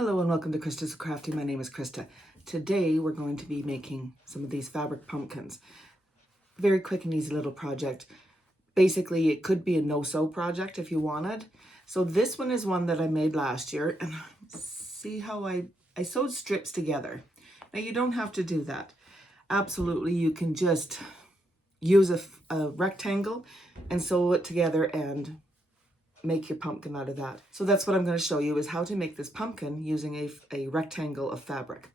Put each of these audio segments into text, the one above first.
Hello and welcome to Krista's Crafty. My name is Krista. Today we're going to be making some of these fabric pumpkins. Very quick and easy little project. Basically, it could be a no-sew project if you wanted. So this one is one that I made last year, and see how I sewed strips together. Now you don't have to do that. Absolutely, you can just use a rectangle and sew it together and make your pumpkin out of that. So that's what I'm going to show you, is how to make this pumpkin using a rectangle of fabric.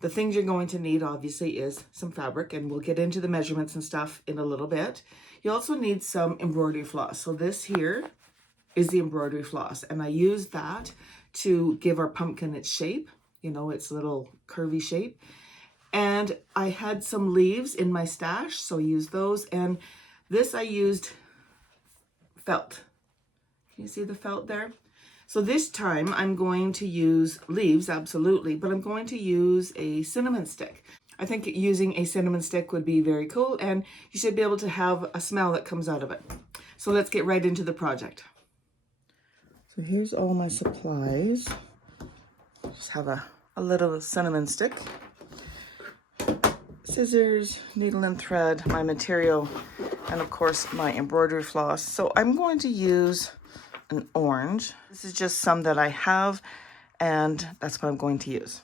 The things you're going to need obviously is some fabric, and we'll get into the measurements and stuff in a little bit. You also need some embroidery floss. So this here is the embroidery floss, and I use that to give our pumpkin its shape, you know, its little curvy shape. And I had some leaves in my stash, so I used those. And this I used felt. You see the felt there? So this time I'm going to use leaves, absolutely, but I'm going to use a cinnamon stick. I think using a cinnamon stick would be very cool, and you should be able to have a smell that comes out of it. So let's get right into the project. So here's all my supplies. Just have a little cinnamon stick, scissors, needle and thread, my material, and of course my embroidery floss. So I'm going to use an orange. This is just some that I have, and that's what I'm going to use.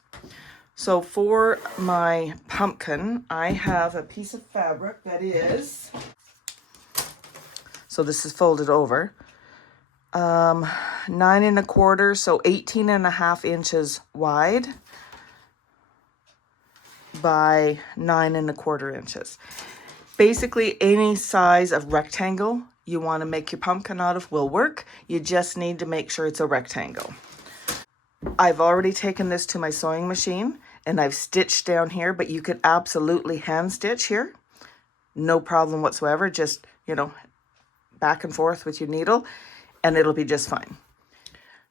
So for my pumpkin, I have a piece of fabric that is, so this is folded over, 9 1/4, so 18.5 inches wide by 9 1/4 inches. Basically, any size of rectangle you want to make your pumpkin out of will work. You just need to make sure it's a rectangle. I've already taken this to my sewing machine and I've stitched down here, but you could absolutely hand stitch here. No problem whatsoever. Just, you know, back and forth with your needle and it'll be just fine.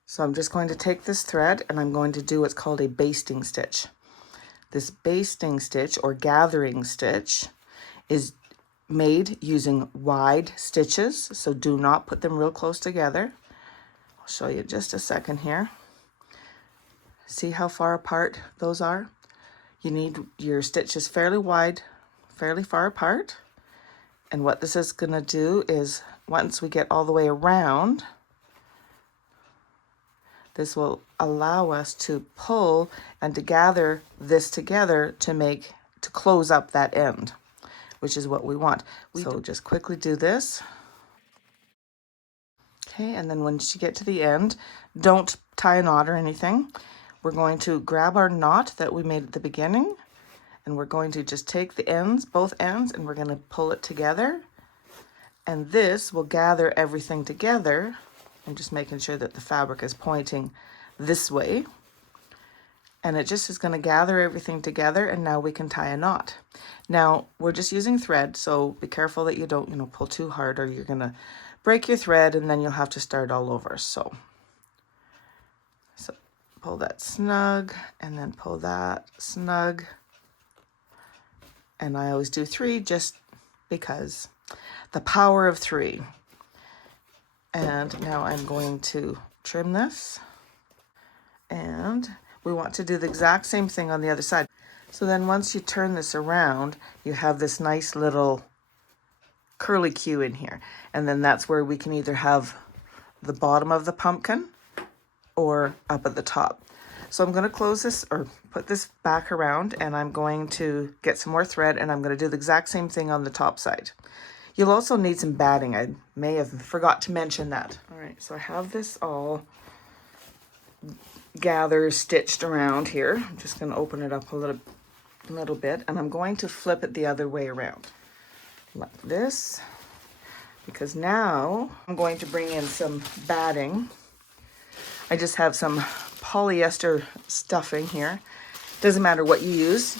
So I'm just going to take this thread and I'm going to do what's called a basting stitch. This basting stitch or gathering stitch is made using wide stitches, so do not put them real close together. I'll show you just a second here. See how far apart those are? You need your stitches fairly wide, fairly far apart. And what this is going to do is, once we get all the way around, this will allow us to pull and to gather this together to close up that end, which is what we want. So just quickly do this. Okay, and then once you get to the end, don't tie a knot or anything. We're going to grab our knot that we made at the beginning, and we're going to just take the ends, both ends, and we're going to pull it together. And this will gather everything together. I'm just making sure that the fabric is pointing this way. And it just is going to gather everything together, and now we can tie a knot. Now, we're just using thread, so be careful that you don't, pull too hard, or you're going to break your thread, and then you'll have to start all over. So pull that snug, and then pull that snug. And I always do 3 just because the power of 3. And now I'm going to trim this, and we want to do the exact same thing on the other side. So then once you turn this around, you have this nice little curly Q in here. And then that's where we can either have the bottom of the pumpkin or up at the top. So I'm going to close this or put this back around, and I'm going to get some more thread, and I'm going to do the exact same thing on the top side. You'll also need some batting. I may have forgot to mention that. All right, so I have this all stitched around here. I'm just going to open it up a little bit, and I'm going to flip it the other way around like this, because now I'm going to bring in some batting. I just have some polyester stuffing here. Doesn't matter what you use.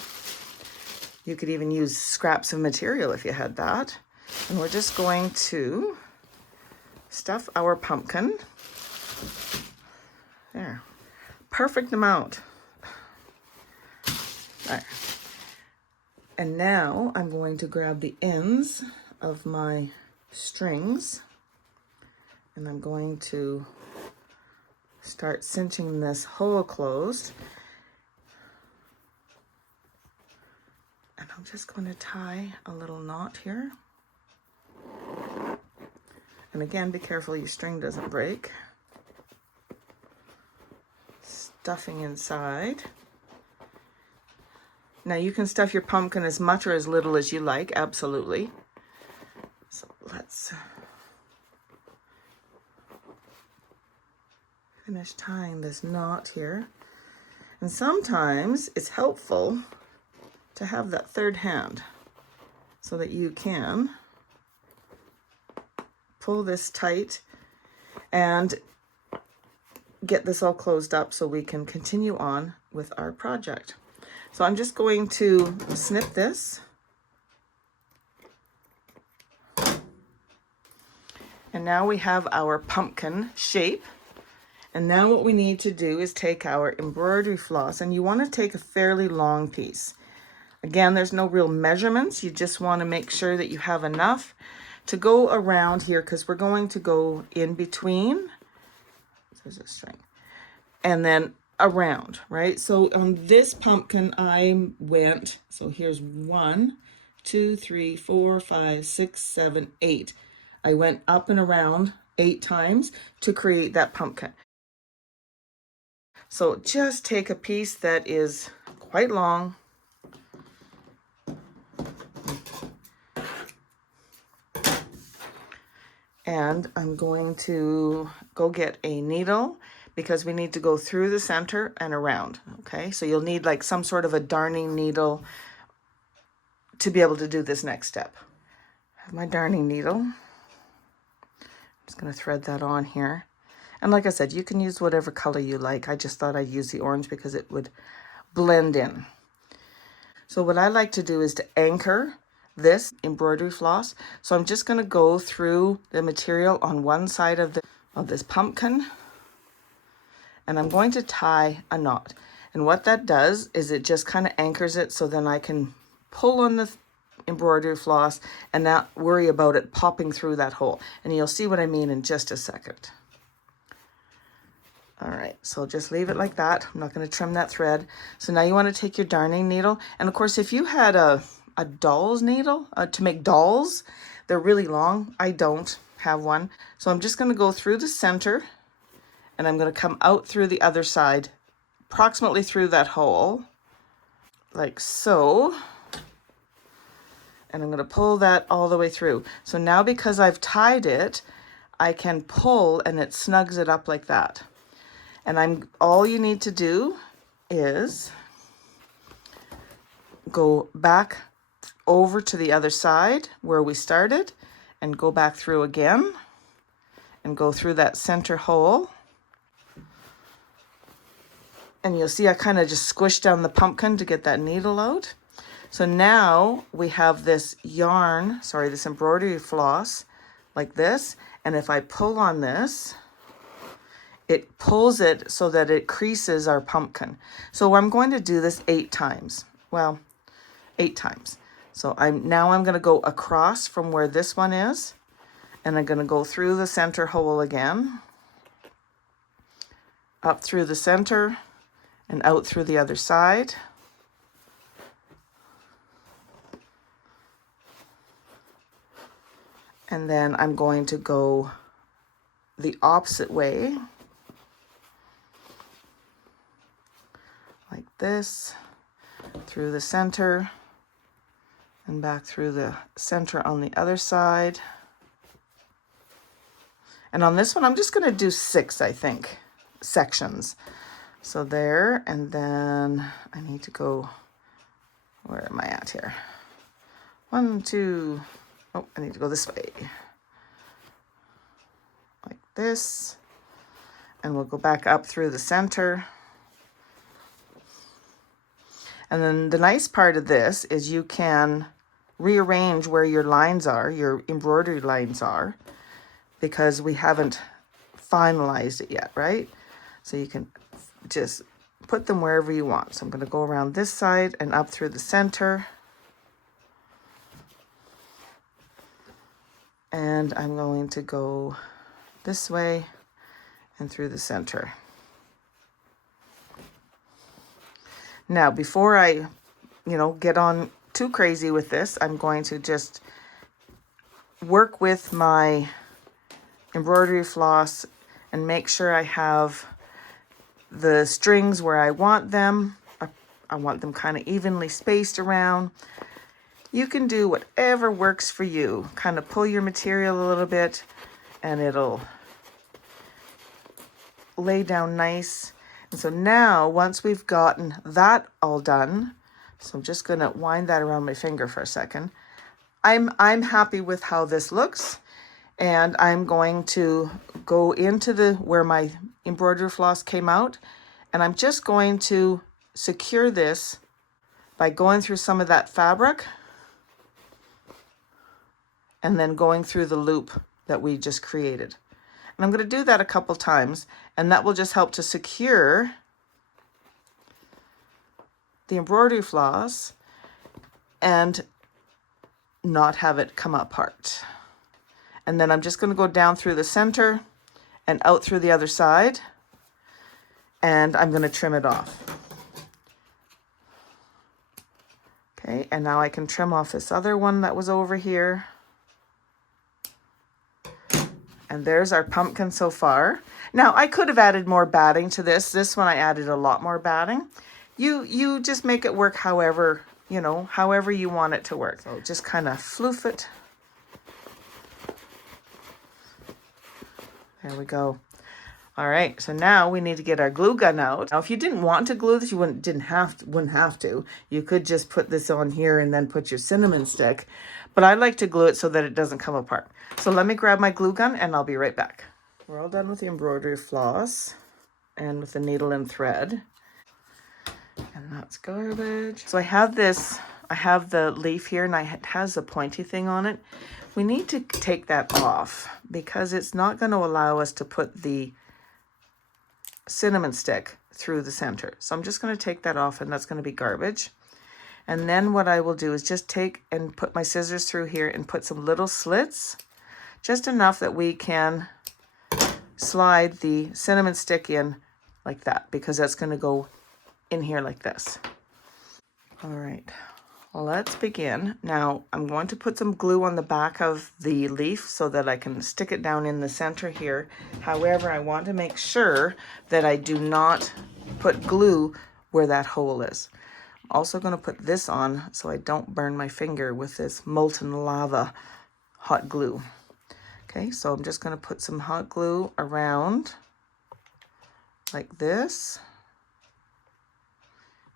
You could even use scraps of material if you had that. And we're just going to stuff our pumpkin. There. Perfect amount. There. And now I'm going to grab the ends of my strings, and I'm going to start cinching this hole closed. And I'm just going to tie a little knot here. And again, be careful your string doesn't break. Stuffing inside. Now you can stuff your pumpkin as much or as little as you like, absolutely. So let's finish tying this knot here. And sometimes it's helpful to have that third hand so that you can pull this tight and get this all closed up so we can continue on with our project. So I'm just going to snip this. And now we have our pumpkin shape. And now what we need to do is take our embroidery floss, and you want to take a fairly long piece. Again, there's no real measurements. You just want to make sure that you have enough to go around here, because we're going to go in between. There's a string. And then around, right? So on this pumpkin, I went, so here's 1, 2, 3, 4, 5, 6, 7, 8. I went up and around 8 times to create that pumpkin. So just take a piece that is quite long. And I'm going to go get a needle, because we need to go through the center and around, okay? So you'll need like some sort of a darning needle to be able to do this next step. I have my darning needle. I'm just gonna thread that on here. And like I said, you can use whatever color you like. I just thought I'd use the orange because it would blend in. So what I like to do is to anchor this embroidery floss. So I'm just gonna go through the material on one side of this pumpkin, and I'm going to tie a knot. And what that does is it just kind of anchors it, so then I can pull on the embroidery floss and not worry about it popping through that hole. And you'll see what I mean in just a second. All right, so just leave it like that. I'm not going to trim that thread. So now you want to take your darning needle. And of course, if you had a doll's needle to make dolls, they're really long. I don't have one. So I'm just going to go through the center, and I'm going to come out through the other side, approximately through that hole, like so. And I'm going to pull that all the way through. So now, because I've tied it, I can pull and it snugs it up like that. And all you need to do is go back over to the other side where we started, and go back through again and go through that center hole. And you'll see I kind of just squished down the pumpkin to get that needle out. So now we have this this embroidery floss like this. And if I pull on this, it pulls it so that it creases our pumpkin. So I'm going to do this 8 times. Well, 8 times. So I'm going to go across from where this one is, and I'm going to go through the center hole again, up through the center, and out through the other side. And then I'm going to go the opposite way, like this, through the center, and back through the center on the other side. And on this one, I'm just going to do 6, I think, sections. So there, and then I need to go, where am I at here? 1, 2, oh, I need to go this way. Like this. And we'll go back up through the center. And then the nice part of this is you can rearrange where your lines are, your embroidery lines are, because we haven't finalized it yet, right? So you can just put them wherever you want. So I'm going to go around this side and up through the center. And I'm going to go this way and through the center. Now, before I, get on too crazy with this, I'm going to just work with my embroidery floss and make sure I have the strings where I want them. I want them kind of evenly spaced around. You can do whatever works for you. Kind of pull your material a little bit and it'll lay down nice. And so now, once we've gotten that all done, so I'm just gonna wind that around my finger for a second. I'm happy with how this looks, and I'm going to go into where my embroidery floss came out, and I'm just going to secure this by going through some of that fabric and then going through the loop that we just created. And I'm going to do that a couple times, and that will just help to secure the embroidery floss and not have it come apart. And then I'm just going to go down through the center and out through the other side, and I'm going to trim it off. Okay, and now I can trim off this other one that was over here. And there's our pumpkin so far. Now, I could have added more batting to this. This one I added a lot more batting. You just make it work however you want it to work. So just kind of floof it. There we go. All right, so now we need to get our glue gun out. Now, if you didn't want to glue this, you wouldn't have to. You could just put this on here and then put your cinnamon stick. But I like to glue it so that it doesn't come apart. So let me grab my glue gun and I'll be right back. We're all done with the embroidery floss and with the needle and thread. And that's garbage. So I have the leaf here, and it has a pointy thing on it. We need to take that off because it's not going to allow us to put the cinnamon stick through the center. So I'm just going to take that off, and that's going to be garbage. And then what I will do is just take and put my scissors through here and put some little slits, just enough that we can slide the cinnamon stick in like that, because that's going to go in here like this. All right, well, let's begin. Now I'm going to put some glue on the back of the leaf so that I can stick it down in the center here. However, I want to make sure that I do not put glue where that hole is. I'm also going to put this on so I don't burn my finger with this molten lava hot glue. Okay, so I'm just going to put some hot glue around like this.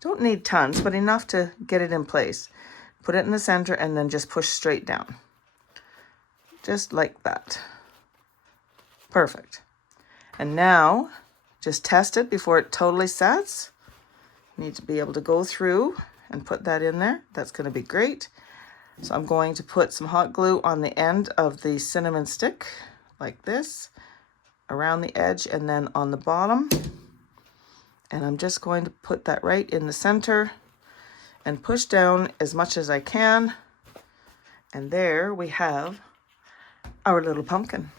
Don't need tons, but enough to get it in place. Put it in the center and then just push straight down. Just like that. Perfect. And now, just test it before it totally sets. You need to be able to go through and put that in there. That's going to be great. So I'm going to put some hot glue on the end of the cinnamon stick, like this, around the edge and then on the bottom. And I'm just going to put that right in the center and push down as much as I can. And there we have our little pumpkin.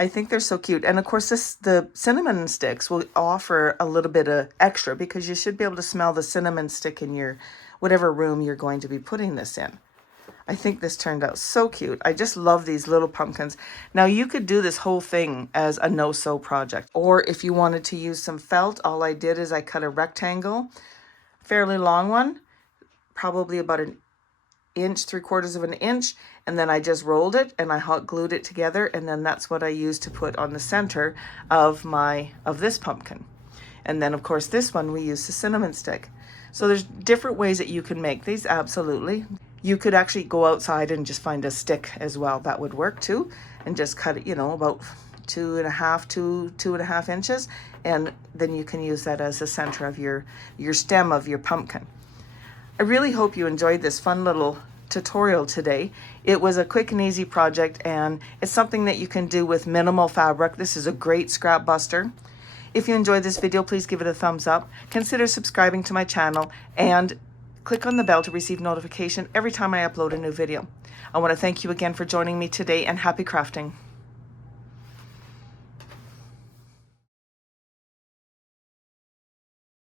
I think they're so cute. And of course, the cinnamon sticks will offer a little bit of extra because you should be able to smell the cinnamon stick in your whatever room you're going to be putting this in. I think this turned out so cute. I just love these little pumpkins. Now you could do this whole thing as a no-sew project. Or if you wanted to use some felt, all I did is I cut a rectangle, fairly long one, probably about an inch, 3/4 of an inch, and then I just rolled it and I hot glued it together, and then that's what I used to put on the center of this pumpkin. And then of course this one we use the cinnamon stick. So there's different ways that you can make these, absolutely. You could actually go outside and just find a stick as well. That would work too. And just cut it, about 2.5 inches. And then you can use that as the center of your stem of your pumpkin. I really hope you enjoyed this fun little tutorial today. It was a quick and easy project, and it's something that you can do with minimal fabric. This is a great scrap buster. If you enjoyed this video, please give it a thumbs up. Consider subscribing to my channel and click on the bell to receive notification every time I upload a new video. I want to thank you again for joining me today, and happy crafting.